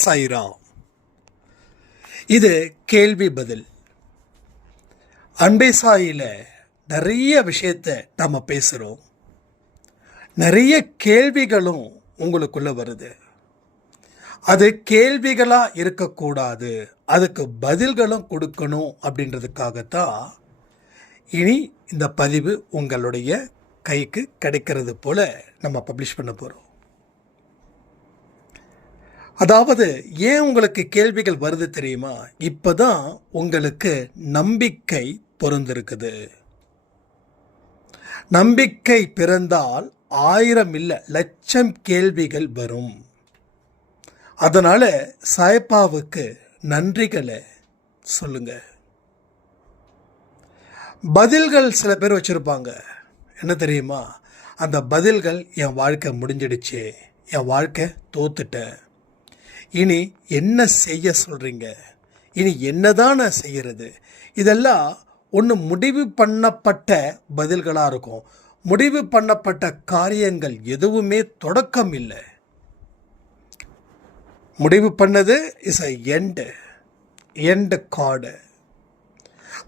சாய்ராம். இது கேள்வி பதில். அன்பே சாயில நிறைய விஷயத்தை நாம் பேசுகிறோம். நிறைய கேள்விகளும் உங்களுக்குள்ள வருது. அது கேள்விகளாக இருக்கக்கூடாது, அதுக்கு பதில்களும் கொடுக்கணும் அப்படின்றதுக்காகத்தான் இனி இந்த பதிவு உங்களுடைய கைக்கு கிடைக்கிறது போல நம்ம பப்ளிஷ் பண்ண போகிறோம். அதாவது ஏன் உங்களுக்கு கேள்விகள் வருது தெரியுமா? இப்போதான் உங்களுக்கு நம்பிக்கை பொருந்திருக்குது. நம்பிக்கை பிறந்தால் 1000 இல்லை, லட்சம் கேள்விகள் வரும். அதனால சாயப்பாவுக்கு நன்றிகளை சொல்லுங்க. பதில்கள் சில பேர் வச்சிருப்பாங்க. என்ன தெரியுமா? அந்த பதில்கள் என் வாழ்க்கை முடிஞ்சிடுச்சு, என் வாழ்க்கை தோத்துட்டேன், இனி என்ன செய்ய சொல்கிறீங்க, இனி என்னதான் நான் செய்கிறது, இதெல்லாம் ஒன்று முடிவு பண்ணப்பட்ட பதில்களாக இருக்கும். முடிவு பண்ணப்பட்ட காரியங்கள் எதுவுமே தொடக்கம் இல்லை. முடிவு பண்ணது இஸ் அ எண்ட் கார்டு.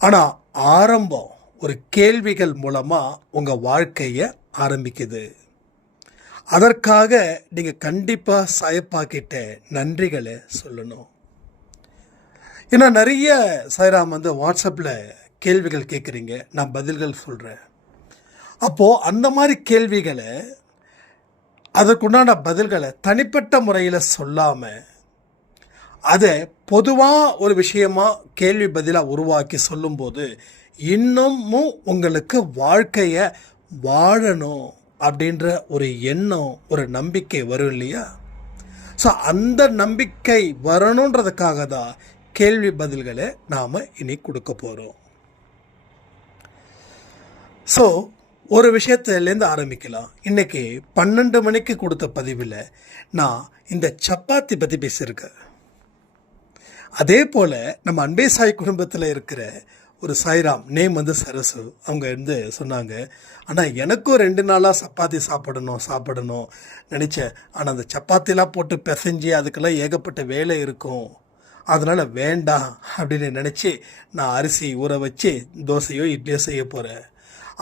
ஆனால் ஆரம்பம் ஒரு கேள்விகள் மூலமாக உங்கள் வாழ்க்கையை ஆரம்பிக்குது. அதற்காக நீங்கள் கண்டிப்பாக சாயப்பாக்கிட்ட நன்றிகளை சொல்லணும். ஏன்னா நிறைய சாய்ராம் வாட்ஸ்அப்பில் கேள்விகள் கேட்குறீங்க, நான் பதில்கள் சொல்கிறேன். அப்போது அந்த மாதிரி கேள்விகளை, அதற்குண்டான பதில்களை தனிப்பட்ட முறையில் சொல்லாமல் அதை பொதுவாக ஒரு விஷயமாக கேள்வி பதிலாக உருவாக்கி சொல்லும்போது இன்னமும் உங்களுக்கு வாழ்க்கையை வாழணும் அப்படின்ற ஒரு எண்ணம், ஒரு நம்பிக்கை வரும் இல்லையா? ஸோ அந்த நம்பிக்கை வரணுன்றதுக்காக தான் கேள்வி பதில்களை நாம் இனி கொடுக்க போகிறோம். ஸோ ஒரு விஷயத்துலேருந்து ஆரம்பிக்கலாம். இன்றைக்கி 12 மணிக்கு கொடுத்த பதிவில் நான் இந்த சப்பாத்தி பற்றி பேசியிருக்கேன். அதே போல் நம்ம அன்பே சாய் குடும்பத்தில் இருக்கிற ஒரு சாய்ராம், நேம் சரசு, அவங்க சொன்னாங்க, ஆனால் எனக்கும் 2 நாளாக சப்பாத்தி சாப்பிடணும் நினச்சேன். ஆனால் அந்த சப்பாத்திலாம் போட்டு பிசைஞ்சு அதுக்கெல்லாம் ஏகப்பட்ட வேலை இருக்கும், அதனால் வேண்டாம் அப்படின்னு நினச்சி நான் அரிசி ஊற வச்சு தோசையோ இட்லியோ செய்ய போகிறேன்.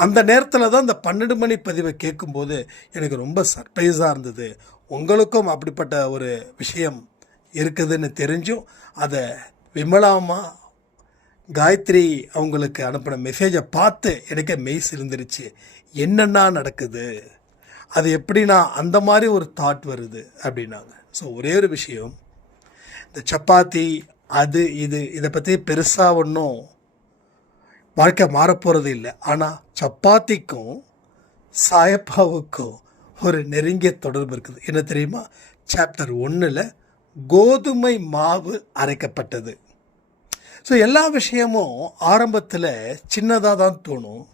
அந்த நேரத்தில் தான் இந்த 12 மணி பதிவை கேட்கும்போது எனக்கு ரொம்ப சர்ப்ரைஸாக இருந்தது. உங்களுக்கும் அப்படிப்பட்ட ஒரு விஷயம் இருக்குதுன்னு தெரிஞ்சும் அதை விமலாமா காயத்ரி அவங்களுக்கு அனுப்பின மெசேஜை பார்த்து எனக்கே மெய் சிலிர்ந்துருச்சு. என்னென்னா நடக்குது, அது எப்படின்னா அந்த மாதிரி ஒரு தாட் வருது அப்படின்னாங்க. ஸோ ஒரே ஒரு விஷயம், இந்த சப்பாத்தி அது இதை பற்றி பெருசாக ஒன்றும் வாழ்க்கை மாறப்போகிறது இல்லை. ஆனால் சப்பாத்திக்கும் சாயப்பாவுக்கும் ஒரு நெருங்கிய தொடர்பு இருக்குது. என்ன தெரியுமா? சாப்டர் 1 கோதுமை மாவு அரைக்கப்பட்டது. ஸோ எல்லா விஷயமும் ஆரம்பத்தில் சின்னதாக தான் தோணும்.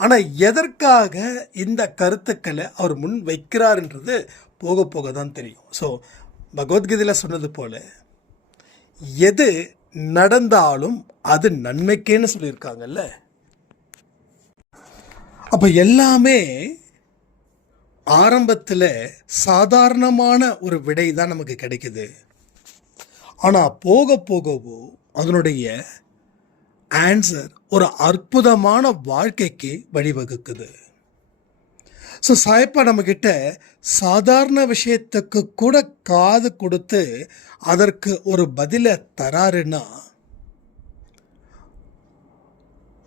ஆனால் எதற்காக இந்த கருத்துக்களை அவர் முன் வைக்கிறார்ன்றது போக போக தான் தெரியும். ஸோ பகவத்கீதையில் சொன்னது போல் எது நடந்தாலும் அது நன்மைக்கேன்னு சொல்லியிருக்காங்கல்ல. அப்போ எல்லாமே ஆரம்பத்தில் சாதாரணமான ஒரு விடை தான் நமக்கு கிடைக்குது. ஆனால் போக போகவோ அதனுடைய ஆன்சர் ஒரு அற்புதமான வாழ்க்கைக்கு வழிவகுக்குது. ஸோ சாயப்பா நம்மக்கிட்ட சாதாரண விஷயத்துக்கு கூட காது கொடுத்து அதற்கு ஒரு பதிலை தராருன்னா,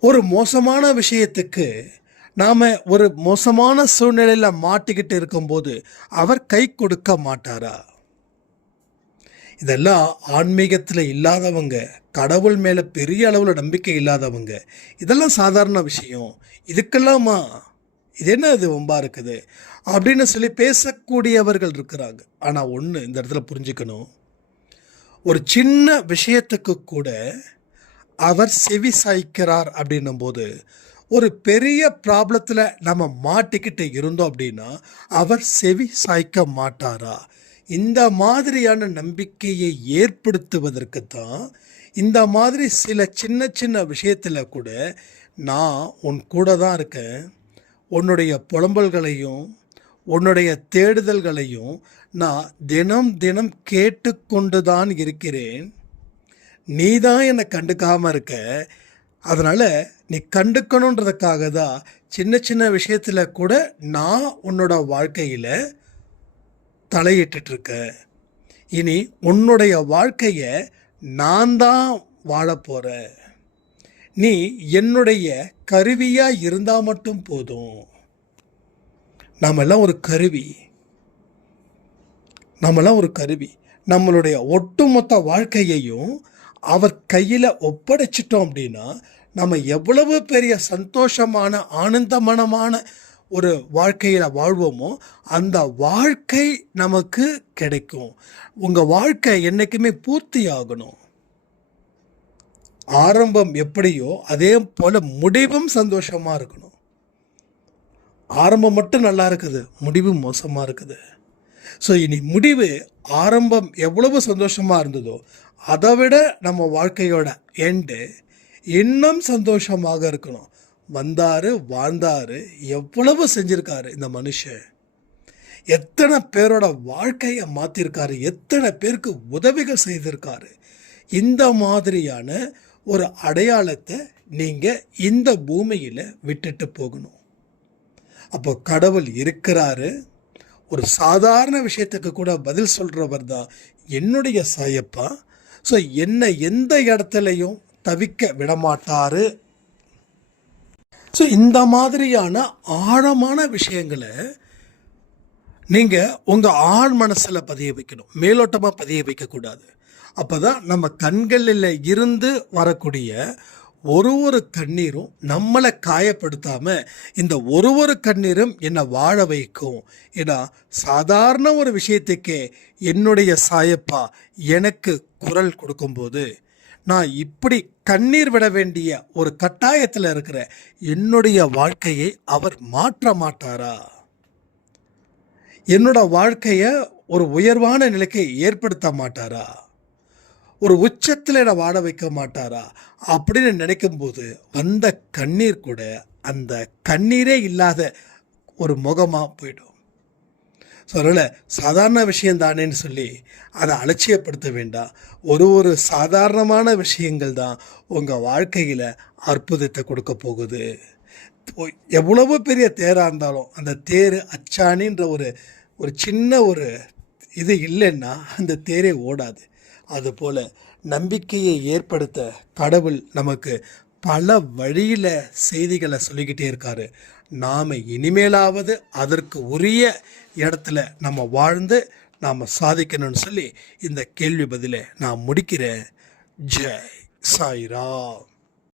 ஒரு மோசமான விஷயத்துக்கு நாம் ஒரு மோசமான சூழ்நிலையில் மாட்டிக்கிட்டு இருக்கும்போது அவர் கை கொடுக்க மாட்டாரா? இதெல்லாம் ஆன்மீகத்தில் இல்லாதவங்க, கடவுள் மேலே பெரிய அளவில் நம்பிக்கை இல்லாதவங்க, இதெல்லாம் சாதாரண விஷயம், இதுக்கெல்லாமா இது என்ன அது ரொம்ப இருக்குது அப்படின்னு சொல்லி பேசக்கூடியவர்கள் இருக்கிறாங்க. ஆனால் ஒன்று இந்த இடத்துல புரிஞ்சுக்கணும், ஒரு சின்ன விஷயத்துக்கு கூட அவர் செவி சாய்க்கிறார் அப்படின்னும் போது, ஒரு பெரிய ப்ராப்ளத்தில் நம்ம மாட்டிக்கிட்டு இருந்தோம் அப்படின்னா அவர் செவி சாய்க்க மாட்டாரா? இந்த மாதிரியான நம்பிக்கையை ஏற்படுத்துவதற்கு தான் இந்த மாதிரி சில சின்ன சின்ன விஷயத்தில் கூட நான் உன் கூட தான் இருக்கேன், உன்னுடைய புலம்பல்களையும் உன்னுடைய தேடுதல்களையும் நான் தினம் தினம் கேட்டுக்கொண்டுதான் இருக்கிறேன். நீ தான் என்னை கண்டுக்காமல் இருக்க. அதனால் நீ கண்டுக்கணுன்றதுக்காக தான் சின்ன சின்ன விஷயத்தில் கூட நான் உன்னோட வாழ்க்கையில் தலையிட்டுருக்கேன். இனி உன்னுடைய வாழ்க்கையை நான் தான் வாழ போகிறேன். நீ என்னுடைய கருவியாக இருந்தால் மட்டும் போதும். நாமெல்லாம் ஒரு கருவி. நம்மளுடைய ஒட்டுமொத்த வாழ்க்கையையும் அவர் கையில் ஒப்படைச்சிட்டோம் அப்படின்னா நம்ம எவ்வளவு பெரிய சந்தோஷமான ஆனந்தமனமான ஒரு வாழ்க்கையில் வாழ்வோமோ அந்த வாழ்க்கை நமக்கு கிடைக்கும். உங்கள் வாழ்க்கை என்றைக்குமே பூர்த்தி ஆகணும். ஆரம்பம் எப்படியோ அதே போல் முடிவும் சந்தோஷமாக இருக்கணும். ஆரம்பம் மட்டும் நல்லா இருக்குது, முடிவு மோசமாக இருக்குது. ஸோ இனி முடிவு ஆரம்பம் எவ்வளவு சந்தோஷமாக இருந்ததோ அதை விட நம்ம வாழ்க்கையோட எண்டு இன்னும் சந்தோஷமாக இருக்கணும். வந்தார், வாழ்ந்தார், எவ்வளவு செஞ்சுருக்காரு இந்த மனுஷன். எத்தனை பேரோட வாழ்க்கையை மாற்றிருக்காரு, எத்தனை பேருக்கு உதவிகள் செய்திருக்காரு. இந்த மாதிரியான ஒரு அடையாளத்தை நீங்கள் இந்த பூமியில் விட்டுட்டு போகணும். அப்போ கடவுள் இருக்கிறாரு. ஒரு சாதாரண விஷயத்துக்கு கூட பதில் சொல்கிறவர் தான் என்னுடைய சாயப்பா. ஸோ என்னை எந்த இடத்துலையும் தவிக்க விடமாட்டார். ஸோ இந்த மாதிரியான ஆழமான விஷயங்களை நீங்கள் உங்கள் ஆழ் மனசில் பதிய வைக்கணும், மேலோட்டமாக பதிய வைக்கக்கூடாது. அப்போ தான் நம்ம கண்களில் இருந்து வரக்கூடிய ஒரு கண்ணீரும் நம்மளை காயப்படுத்தாமல் இந்த ஒரு கண்ணீரும் என்னை வாழ வைக்கும். ஏன்னா சாதாரண ஒரு விஷயத்துக்கே என்னுடைய சாயப்பா எனக்கு குரல் கொடுக்கும்போது நான் இப்படி கண்ணீர் விட வேண்டிய ஒரு கட்டாயத்தில் இருக்கிற என்னுடைய வாழ்க்கையை அவர் மாற்ற மாட்டாரா? என்னோட வாழ்க்கையை ஒரு உயர்வான நிலைக்கு ஏற்படுத்த மாட்டாரா? ஒரு உச்சத்தில் என்னை வாட வைக்க மாட்டாரா அப்படின்னு நினைக்கும்போது வந்த கண்ணீர் கூட அந்த கண்ணீரே இல்லாத ஒரு முகமாக போயிடும். ஸோ அதனால் சாதாரண விஷயம் தானேன்னு சொல்லி அதை அலட்சியப்படுத்த வேண்டாம். ஒரு சாதாரணமான விஷயங்கள் தான் உங்கள் வாழ்க்கையில் அற்புதத்தை கொடுக்க போகுது. எவ்வளவு பெரிய தேராக இருந்தாலும் அந்த தேர் அச்சாணின்ற ஒரு சின்ன இது இல்லைன்னா அந்த தேரே ஓடாது. அதுபோல் நம்பிக்கையை ஏற்படுத்த கடவுள் நமக்கு பல வழியில் செய்திகளை சொல்லிக்கிட்டே இருக்காரு. நாம் இனிமேலாவது அதற்கு உரிய இடத்துல நம்ம வாழ்ந்து நாம் சாதிக்கணும்னு சொல்லி இந்த கேள்வி பதிலை நான் முடிக்கிறேன். ஜெய் சாய்ராம்.